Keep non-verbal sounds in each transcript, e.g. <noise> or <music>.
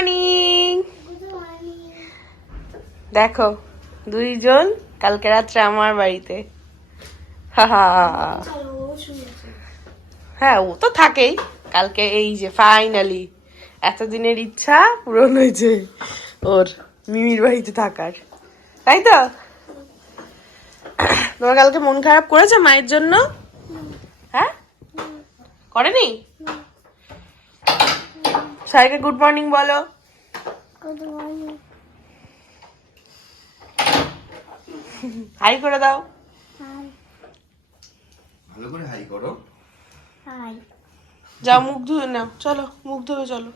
Morning দেখো দুইজন কালকে রাত্রে আমার বাড়িতে। হ্যাঁ ও তো থাকেই। কালকে এই যে ফাইনালি এতদিনের ইচ্ছা পূরণ হয়েছে ওর মিমির বাড়িতে থাকার। তাই তো? তোমার কালকে মন খারাপ করেছে মায়ের জন্য? হ্যাঁ? করেনি? সাইকে গুড মর্নিং বলো। হাই করে দাও। ভালো করে হাই করো। যাও মুখ ধুয়ে নাও। চলো মুখ ধুয়ে চলো।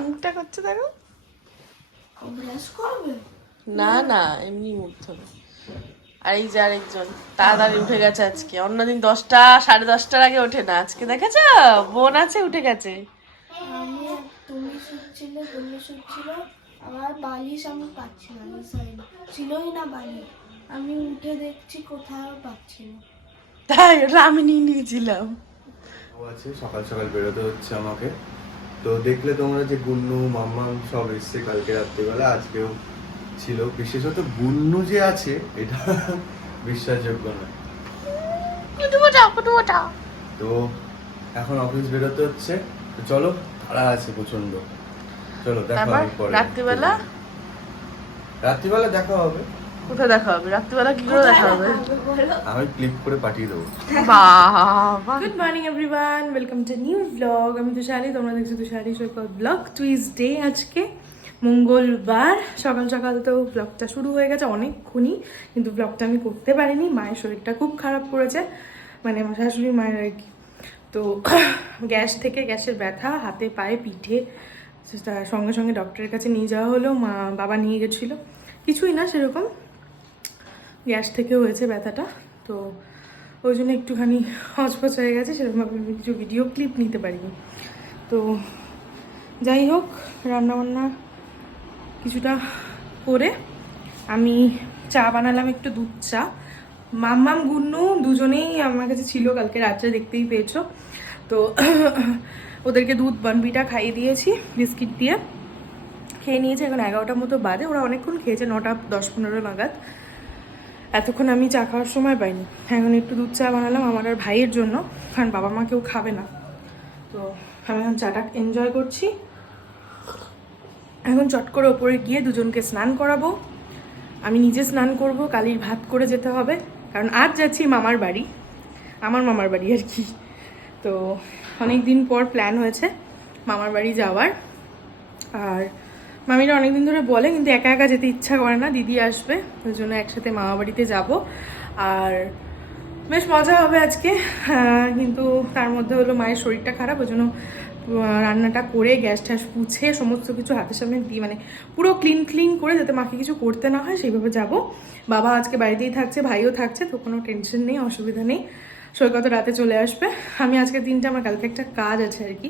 মুখটা করছে দেখো। না না এমনি মুখ ধোবে। আর এই যে আরেকজন তাড়াতাড়ি উঠে গেছে আজকে। অন্যদিন দশটা সাড়ে দশটার আগে ওঠে না। আজকে দেখেছ? বোন আছে উঠে গেছে। তুমি শুচ্ছিল তুমি শুচ্ছিল আমার বালিশ আমি পাচ্ছি না ছিলই না বালিশ। আমি উঠে দেখছি কোথাও পাচ্ছি না। তাই ওটা আমি নিয়ে নিয়েছিলাম। ও আছে সকাল সকাল বেরোতে হচ্ছে আমাকে। তো দেখলে তোমরা যে গুন্নু মাম্মাম সব এসছে কালকে রাত্রিবেলা আজকেও ছিল বিশেষত গুন্নু যে আছে এটা বিশ্বাসযোগ্য নয় তো এখন অফিস বেরোতে হচ্ছে। তো চলো তারা আছে প্রচণ্ড চলো দেখা হবে পরে। রাত্রিবেলা? রাত্রিবেলা দেখা হবে। কোথায় দেখা হবে? রাত্রিবেলা কি করে দেখা হবে? আমি ক্লিপ করে পাঠিয়ে দেবো। বাবা good morning everyone welcome to new blog আমি তুষারি তোমরা দেখছ তুষারি সৈকত ব্লগ টুইসডে আজকে। মঙ্গলবার সকাল সকাল তো ব্লগটা শুরু হয়ে গেছে অনেকক্ষণই, কিন্তু ব্লগটা আমি করতে পারিনি। মায়ের শরীরটা খুব খারাপ করেছে মানে আমার শাশুড়ি মায়ের আর কি। তো <coughs> গ্যাস থেকে গ্যাসের ব্যথা, হাতে পায়ে পিঠে সঙ্গে সঙ্গে ডক্টরের কাছে নিয়ে যাওয়া হলো, মা বাবা নিয়ে গেছিল। কিছুই না সেরকম, গ্যাস থেকে হয়েছে ব্যথাটা। তো ওই জন্য একটুখানি হচপচ হয়ে গেছে, সেরকমভাবে আমি কিছু ভিডিও ক্লিপ নিতে পারিনি। তো যাই হোক, রান্নাবান্না কিছুটা করে আমি চা বানালাম, একটু দুধ চা। মাম্মাম, গুন্নু দুজনেই আমার কাছে ছিল, কালকে রাত্রে দেখতেই পেয়েছ। তো ওদেরকে দুধ বানবিটা খাইয়ে দিয়েছি, বিস্কিট দিয়ে। খেয়ে নিয়েছে, এখন এগারোটার মতো বাজে। ওরা অনেকক্ষণ খেয়েছে, নটা, দশ, পনেরো নাগাদ। এতক্ষণ আমি চা খাওয়ার সময় পাইনি। এখন একটু দুধ চা বানালাম আমার আর ভাইয়ের জন্য, কারণ বাবা মা কেউ খাবে না। তো আমি এখন চাটা এনজয় করছি। এখন চট করে ওপরে গিয়ে দুজনকে স্নান করাবো। আমি নিজে স্নান করব, কালির ভাত করে যেতে হবে। কারণ আজ যাচ্ছি মামার বাড়ি। আমার মামার বাড়ি আর কি। তো অনেক দিন পর প্ল্যান হয়েছে মামার বাড়ি যাওয়ার। আর মামিরা অনেকদিন ধরে বলে, কিন্তু একা একা যেতে ইচ্ছা করে না, দিদি আসবে। ওই জন্য একসাথে মামা বাড়িতে যাব। আর বেশ মজা হবে আজকে। কিন্তু তার মধ্যে হলো মায়ের শরীরটা খারাপ, ওই জন্য রান্নাটা করে, গ্যাস ট্যাস পুছে, সমস্ত কিছু হাতের সামনে দিয়ে মানে পুরো ক্লিন ক্লিন করে যাতে মাকে কিছু করতে না হয়, সেইভাবে যাব। বাবা আজকে বাড়িতেই থাকছে, ভাইও থাকছে, তো কোনো টেনশন নেই, অসুবিধা নেই। সৈকত রাতে চলে আসবে। আমি আজকের দিনটা, আমার কালকে একটা কাজ আছে আর কি,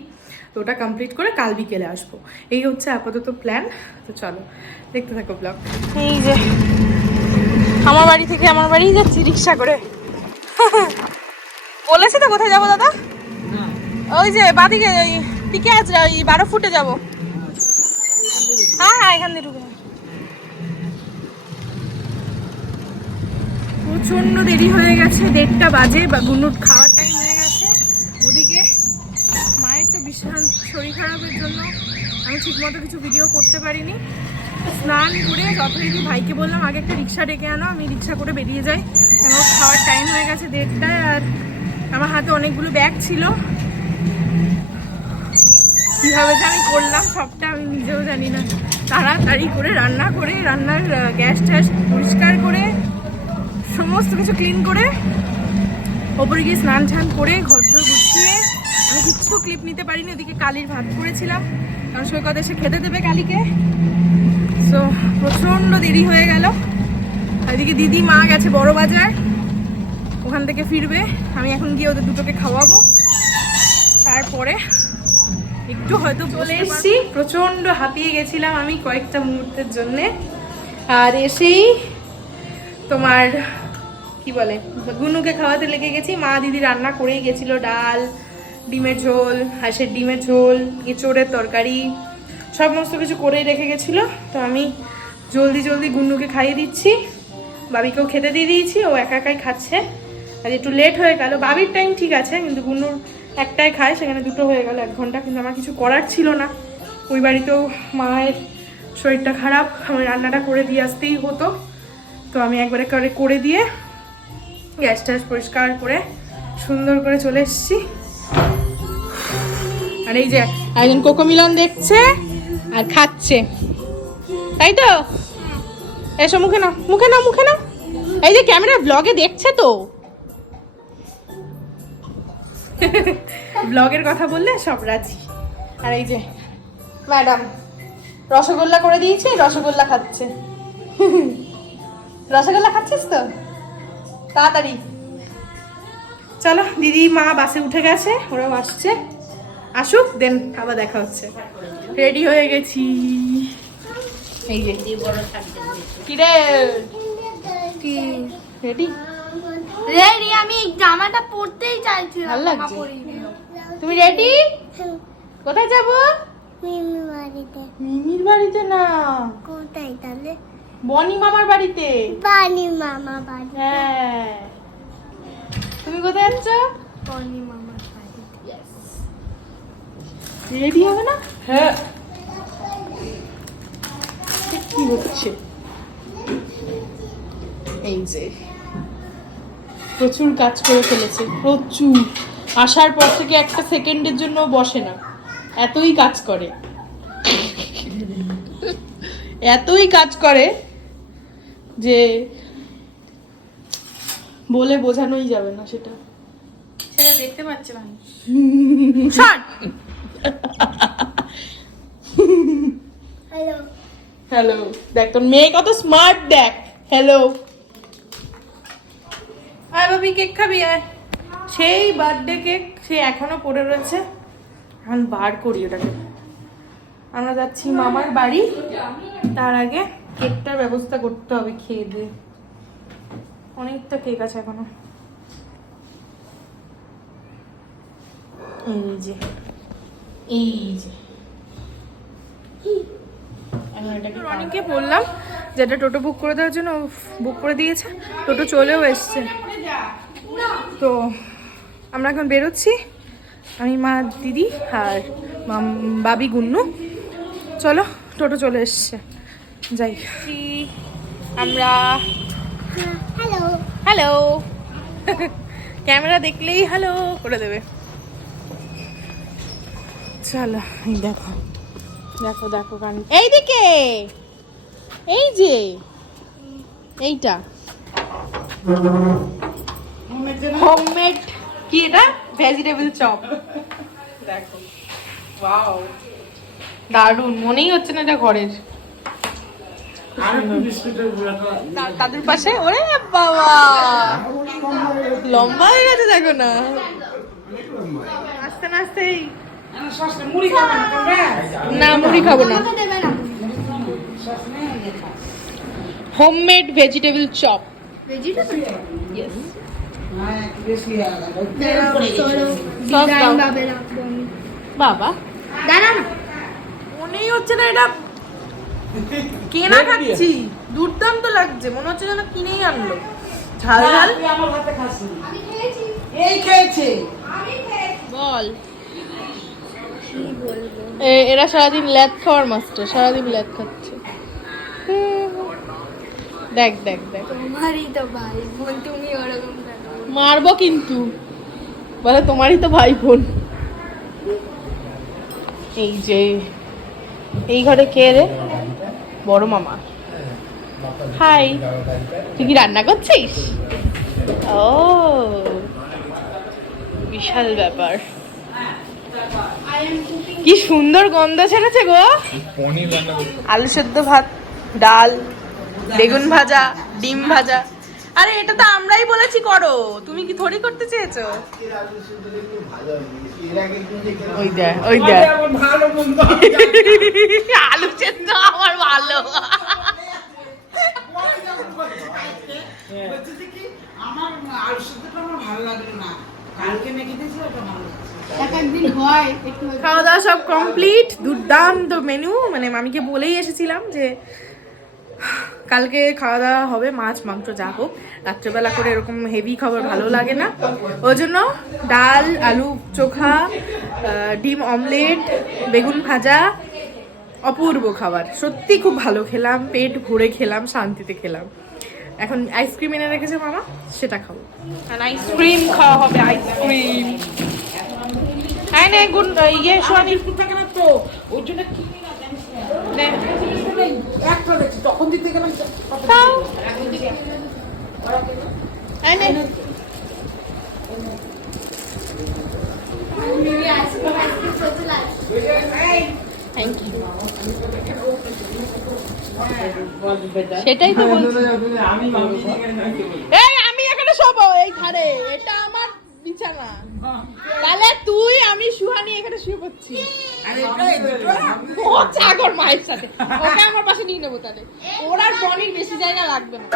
তো ওটা কমপ্লিট করে কাল বিকেলে আসব। এই হচ্ছে আপাতত প্ল্যান তো চলো, দেখতে থাকো ব্লগ এই যে, আমার বাড়ি থেকে আমার বাড়ি যাচ্ছি রিক্সা করে। <laughs> বলেছে তো কোথায় যাব দাদা? ওই যে বাদিকে ওই পিকে আছে, ওই বারো ফুটে যাব। হ্যাঁ হ্যাঁ এখান দিয়ে ঢুকে প্রচণ্ড দেরি হয়ে গেছে, দেড়টা বাজে, বা গুনুট খাওয়ার টাইম হয়ে গেছে। ওদিকে মায়ের তো বিশাল শরীর খারাপের জন্য আমি ঠিকমতো কিছু ভিডিও করতে পারিনি। স্নান করে যথারীতি ভাইকে বললাম, আগে একটা রিক্সা ডেকে আনো, আমি রিক্সা করে বেরিয়ে যাই। ওর খাওয়ার টাইম হয়ে গেছে দেড়টায়, আর আমার হাতে অনেকগুলো ব্যাগ ছিল। কীভাবে যে আমি করলাম সবটা আমি নিজেও জানি না। তাড়াতাড়ি করে রান্না করে, রান্নার গ্যাস ট্যাস পরিষ্কার করে, সমস্ত কিছু ক্লিন করে, ওপরে গিয়ে স্নান টান করে, ঘর দর গুছিয়ে, আমি কিচ্ছু ক্লিপ নিতে পারিনি, ওদিকে কালির ভাত করেছিলাম। কারণ সৈকত এসে খেতে দেবে কালিকে। সো প্রচণ্ড দেরি হয়ে গেল। এদিকে দিদি মা গেছে বড় বাজার। ওখান থেকে ফিরবে। আমি এখন গিয়ে ওদের দুটোকে খাওয়াবো। তারপরে একটু হয়তো চলে এসেছি। প্রচণ্ড হাঁপিয়ে গেছিলাম আমি কয়েকটা মুহূর্তের জন্যে। আর এসেই তোমার কি বলে গুনুকে খাওয়াতে লেগে গেছি। মা দিদি রান্না করেই গেছিল ডাল ডিমের ঝোল হাঁসের ডিমের ঝোল এঁচোড়ের তরকারি সমস্ত কিছু করেই রেখে গেছিল। তো আমি জলদি জলদি গুন্নুকে খাইয়ে দিচ্ছি। বাবিকেও খেতে দিয়ে দিয়েছি ও একা একাই খাচ্ছে। আর একটু লেট হয়ে গেল। বাবির টাইম ঠিক আছে কিন্তু গুন্নুর একটাই খায়, সেখানে দুটো হয়ে গেল এক ঘণ্টা, কিন্তু আমার কিছু করার ছিল না। ওই বাড়িতেও মায়ের শরীরটা খারাপ আমি রান্নাটা করে দিয়ে আসতেই হতো। তো আমি একবারে করে করে দিয়ে গ্যাস ট্যাস পরিষ্কার করে সুন্দর করে চলে এসেছি। আর এই যে একজন কোকো মিলন দেখছে আর খাচ্ছে। তাই তো? এসো মুখে নাও মুখে নাও মুখে নাও। এই যে ক্যামেরা ব্লগে দেখছে তো? ব্লগের কথা বললে সব রাজি। আর এই যে ম্যাডাম রসগোল্লা করে দিয়েছি রসগোল্লা খাচ্ছে। রসগোল্লা খাচ্ছিস তো? তাড়াতাড়ি। চলো দিদি মা বাসে উঠে গেছে ওরাও আসছে। আসুক দেন আবার দেখা হচ্ছে। রেডি হয়ে গেছি। এই যে। কি রে? কি? রেডি? রেডি আমি জামাটা পরতেই চাইছি ভালো লাগছে? তুমি রেডি কোথায় যাব? মিমি বাড়িতে। মিমির বাড়িতে না। কোথায় তাহলে? বনি মামার বাড়িতে। বানি মামা বাড়ি হ্যাঁ। তুমি কোথায় যাচ্ছ? বানি মামার বাড়িতে। রেডি হবে না? হ্যাঁ। কি হচ্ছে? এই যে। প্রচুর কাজ করে ফেলেছে প্রচুর। আসার পর থেকে একটা সেকেন্ডের জন্য বসে না। এতই কাজ করে। এতই কাজ করে যে বলে বোঝানোই যাবে না সেটা। সেটা দেখতে পাচ্ছে হ্যালো হ্যালো দেখ তোর মেয়ে কত স্মার্ট দেখ। হ্যালো আয় বাবি কেক খাবি, আয়। সেই বার্থডে কেক সে এখনও পড়ে রয়েছে। এখন বার করি ওটাকে। আমরা যাচ্ছি মামার বাড়ি। তার আগে কেকটার ব্যবস্থা করতে হবে খেয়ে দিয়ে। অনেকটা কেক আছে এখনও। এই যে এই যে। রনিকে বললাম যে একটা টোটো বুক করে দেওয়ার জন্য বুক করে দিয়েছে। টোটো চলেও এসছে। তো আমরা এখন বেরোচ্ছি। আমি মা দিদি আর বাবি গুন্নু। চলো টোটো চলে এসছে। যাই। আমরা হ্যালো হ্যালো। ক্যামেরা দেখলেই হ্যালো করে দেবে। চলো এই দেখো। দেখো দেখো গান এইদিকে! এই যে! এইটা। হোমমেড কি এটা? ভেজিটেবল চপ দেখো। ওয়াও দারুণ। মনেই হচ্ছে না এটা ঘরের। তা- তাদের পাশে? ওরে বাবা! লম্বা হয়ে গেছে দেখো না। আস্তে না আস্তেই না মুড়ি খাব না। হোমমেড ভেজিটেবল চপ ভেজিটেবল সব দাও। ভাবে রাখব আমি বাবা দাঁড়া মনেই হচ্ছে না এটা কেনা খাচ্ছি। দুর্দান্ত লাগছে। মনে হচ্ছে যেন কিনেই আনলো। ঝাল ঝাল? এই খেয়েছে। বল। এ- এরা সারাদিন ল্যাদ খাওয়ার মাস্টার সারাদিন ল্যাদ খাচ্ছে। দেখ দেখ দেখ। তোমারই তো ভাই বোন তুমি ওরকম মারবো কিন্তু। বলে তোমারই তো ভাই বোন এই যে এই ঘরে কে রে? বড় মামা। হাই তুই কি রান্না করছিস? ও বিশাল ব্যাপার। কি সুন্দর গন্ধ ছেড়েছে গো। আলু সেদ্ধ ভাত ডাল বেগুন ভাজা ডিম ভাজা। আরে এটা তো আমরাই বলেছি করো। তুমি কি থরি করতে চেয়েছো? ওই দেখ ওই দেখ। আলু সেদ্ধ আমার ভালো বলছে যে কি, আমার আলু সেদ্ধটা আমার ভালো। লাগল না কালকে মেখে দিয়েছিল ওটা ভালো লাগছে এক একদিন হয় একটু খাওয়া দাওয়া সব কমপ্লিট দুর্দান্ত মেনু মানে মামিকে বলেই এসেছিলাম যে কালকে খাওয়া দাওয়া হবে মাছ মাংস যা হোক। রাত্রেবেলা করে এরকম হেভি খাবার ভালো লাগে না। ওই জন্য ডাল আলু চোখা ডিম অমলেট বেগুন ভাজা অপূর্ব খাবার। সত্যি খুব ভালো খেলাম পেট ভরে খেলাম শান্তিতে খেলাম। এখন আইসক্রিম এনে রেখেছে মামা সেটা খাব। আর আইসক্রিম খাওয়া হবে আইসক্রিম হ্যাঁ নে গুণ ইয়ে সোয়ানি থাকে না তো ওর জন্য কি নে একটা দেখছি তখন দিতে গেলাম খাও হ্যাঁ নে থ্যাংক ইউ সেটাই তো বলছি। আমি এই আমি এখানে শোবো এই ধারে এটা আমার বিছানা। তাহলে তুই আমি সুহানি এখানে শুয়ে পড়ছি। ও চাগর মায়ের সাথে। ওকে আমার পাশে নিয়ে নেব তাহলে। ওর আর বনির বেশি জায়গা লাগবে না।